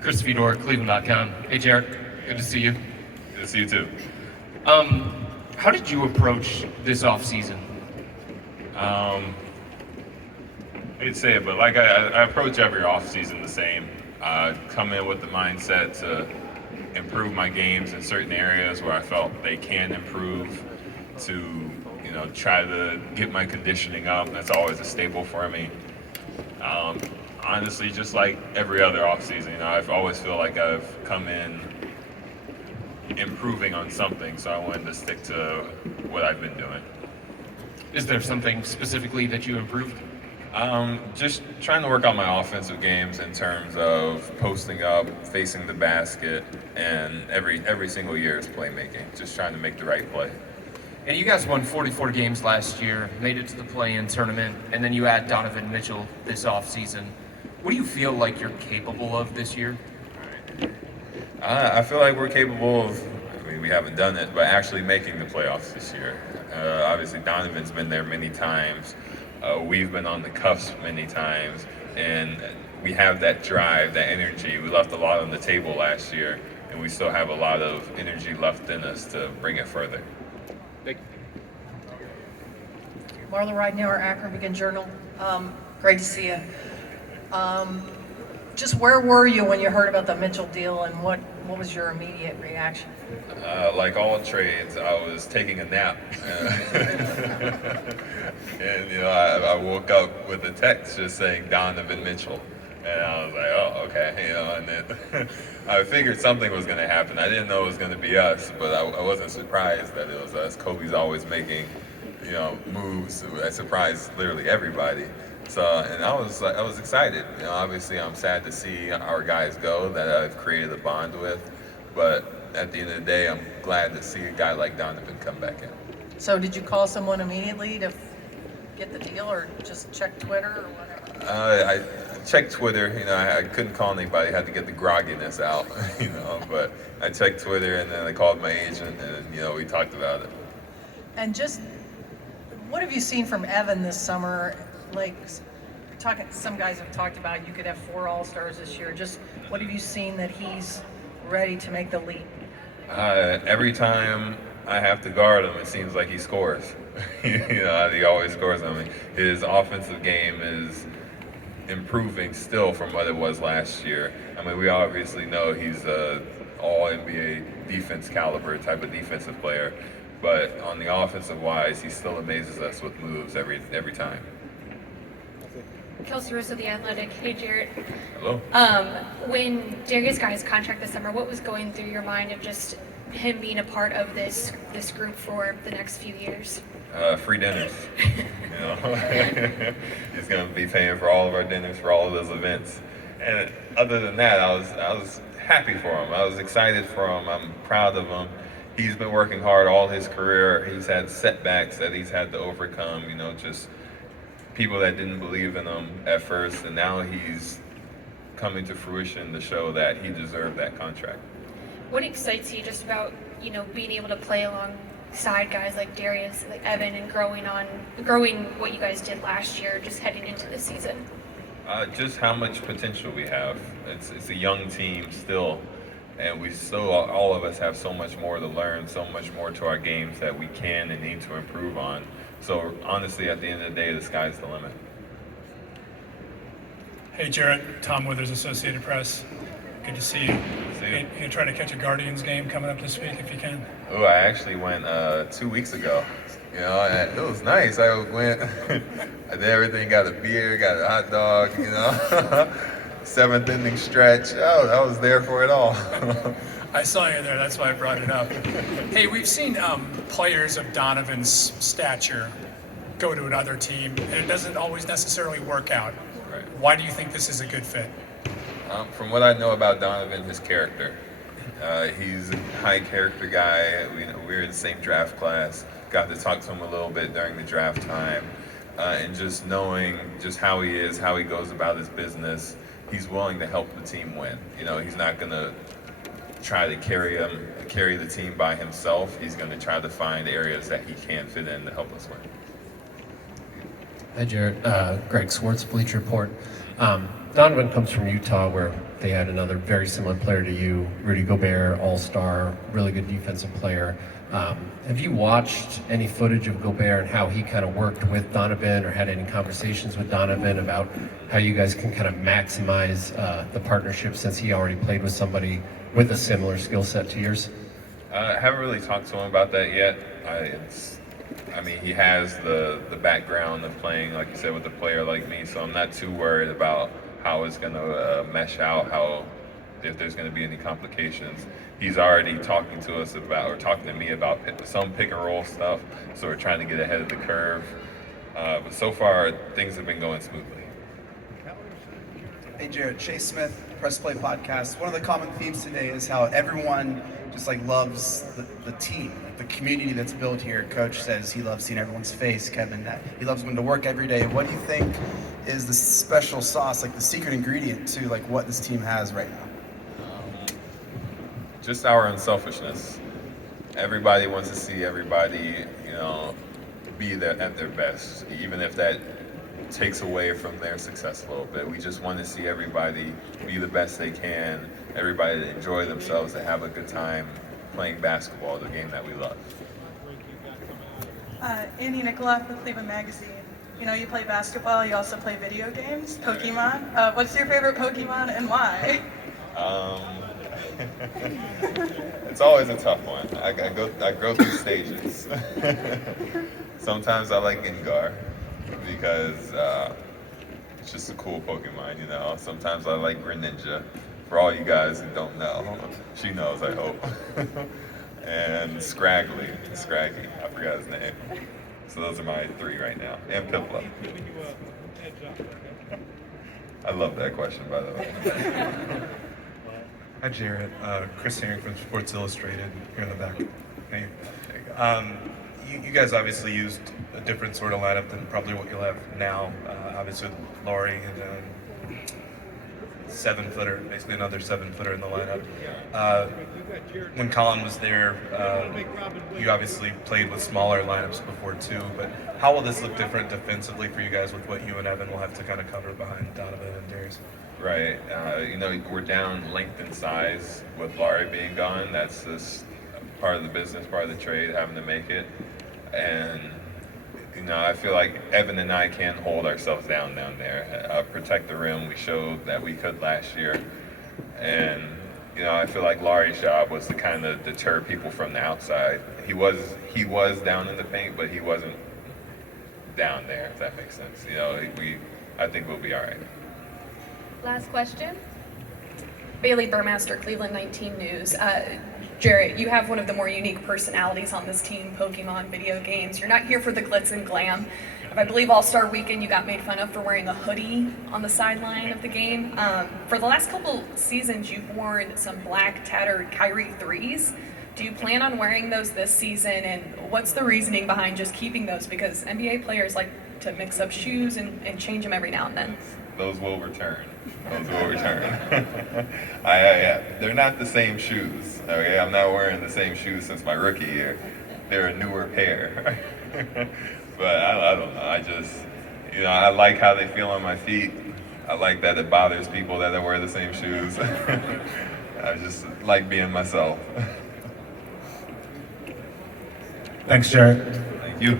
Chris Fedor, Cleveland.com. Hey, Jarrett. Good to see you. Good to see you too. How did you approach this offseason? I hate to say it, but like I approach every offseason the same. Come in with the mindset to improve my games in certain areas where I felt they can improve, to try to get my conditioning up. That's always a staple for me. Honestly, just like every other offseason, I've always feel like I've come in improving on something, so I wanted to stick to what I've been doing. Is there something specifically that you improved? Just trying to work on my offensive games in terms of posting up, facing the basket, and every single year is playmaking. Just trying to make the right play. And you guys won 44 games last year, made it to the play-in tournament, and then you add Donovan Mitchell this offseason. What do you feel like you're capable of this year? I feel like we're capable of, we haven't done it, but actually making the playoffs this year. Obviously, Donovan's been there many times. We've been on the cusp many times, and we have that drive, that energy. We left a lot on the table last year, and we still have a lot of energy left in us to bring it further. Marla Ridenour, Akron Beacon Journal. Great to see you. Just where were you when you heard about the Mitchell deal, and what was your immediate reaction? Like all trades, I was taking a nap. And I woke up with a text just saying Donovan Mitchell. And I was like, oh, okay, and then I figured something was going to happen. I didn't know it was going to be us, but I wasn't surprised that it was us. Kobe's always making, moves. I surprised literally everybody. So, and I was excited. Obviously, I'm sad to see our guys go that I've created a bond with, but at the end of the day, I'm glad to see a guy like Donovan come back in. So did you call someone immediately to get the deal, or just check Twitter or whatever? I checked Twitter. I couldn't call anybody. I had to get the grogginess out. But I checked Twitter, and then I called my agent, and we talked about it. And just what have you seen from Evan this summer? Like, some guys have talked about you could have 4 All-Stars this year. Just what have you seen that he's ready to make the leap? Every time I have to guard him, it seems like he scores. He always scores on me. His offensive game is improving still from what it was last year. We obviously know he's a all-NBA defense caliber type of defensive player, but on the offensive wise, he still amazes us with moves every time. Kelsey Russo, The Athletic. Hey, Jarrett. Hello. When Darius got his contract this summer, what was going through your mind of just him being a part of this group for the next few years? Free dinners. He's going to be paying for all of our dinners for all of those events. And other than that, I was happy for him. I was excited for him. I'm proud of him. He's been working hard all his career. He's had setbacks that he's had to overcome, just people that didn't believe in him at first, and now he's coming to fruition to show that he deserved that contract. What excites you just about, being able to play alongside guys like Darius, like Evan, and growing what you guys did last year, just heading into the season? Just how much potential we have. It's a young team still, and we still, all of us have so much more to learn, so much more to our games that we can and need to improve on. So honestly, at the end of the day, the sky's the limit. Hey Jarrett, Tom Withers, Associated Press. Good to see you. You try to catch a Guardians game coming up this week if you can. Oh, I actually went 2 weeks ago. And it was nice. I went, I did everything, got a beer, got a hot dog, 7th inning stretch. Oh, I was there for it all. I saw you there, that's why I brought it up. Hey, we've seen players of Donovan's stature go to another team, and it doesn't always necessarily work out. Right. Why do you think this is a good fit? From what I know about Donovan, his character. He's a high character guy. We were in the same draft class. Got to talk to him a little bit during the draft time. And just knowing just how he is, how he goes about his business, he's willing to help the team win. He's not going to try to carry the team by himself. He's going to try to find areas that he can fit in to help us win. Hi, Jarrett. Greg Swartz, Bleacher Report. Donovan comes from Utah, where they had another very similar player to you, Rudy Gobert, all-star, really good defensive player. Have you watched any footage of Gobert and how he kind of worked with Donovan, or had any conversations with Donovan about how you guys can kind of maximize the partnership, since he already played with somebody with a similar skill set to yours? I haven't really talked to him about that yet. I mean, he has the background of playing, like you said, with a player like me, so I'm not too worried about how it's going to mesh out, if there's going to be any complications. He's already talking to us about, or talking to me about some pick and roll stuff, so we're trying to get ahead of the curve. But so far, things have been going smoothly. Hey Jarrett, Chase Smith, Press Play Podcast. One of the common themes today is how everyone just like loves the team, the community that's built here. Coach says he loves seeing everyone's face. Kevin, that he loves going to work every day. What do you think is the special sauce, like the secret ingredient to like what this team has right now? Just our unselfishness. Everybody wants to see everybody, be at their best, even if that takes away from their success a little bit. We just want to see everybody be the best they can, everybody to enjoy themselves, to have a good time playing basketball, the game that we love. Andy Nicola with Cleveland Magazine. You play basketball, you also play video games, Pokemon. What's your favorite Pokemon and why? It's always a tough one. I go through stages. Sometimes I like Gengar because it's just a cool Pokemon, Sometimes I like Greninja. For all you guys who don't know, she knows, I hope. And Scraggy, I forgot his name. So those are my three right now. And Piplup. I love that question, by the way. Hi, Jarrett. Chris Herring from Sports Illustrated, here in the back. Hey. You guys obviously used a different sort of lineup than probably what you'll have now. Obviously, Laurie and 7-footer, basically another 7-footer in the lineup. When Colin was there, you obviously played with smaller lineups before too, but how will this look different defensively for you guys with what you and Evan will have to kind of cover behind Donovan and Darius? Right. We're down length and size with Laurie being gone. That's just part of the business, part of the trade, having to make it. And, I feel like Evan and I can hold ourselves down there, protect the rim. We showed that we could last year. And, I feel like Laurie's job was to kind of deter people from the outside. He was down in the paint, but he wasn't down there, if that makes sense. I think we'll be all right. Last question. Bailey Burmaster, Cleveland 19 News. Jarrett, you have one of the more unique personalities on this team, Pokemon video games. You're not here for the glitz and glam. I believe All-Star Weekend you got made fun of for wearing a hoodie on the sideline of the game. For the last couple seasons, you've worn some black tattered Kyrie 3s. Do you plan on wearing those this season, and what's the reasoning behind just keeping those? Because NBA players like to mix up shoes and change them every now and then. Those will return. They're not the same shoes. Okay, I'm not wearing the same shoes since my rookie year. They're a newer pair. But I don't know. I just, I like how they feel on my feet. I like that it bothers people that I wear the same shoes. I just like being myself. Thanks, Jarrett. Thank you.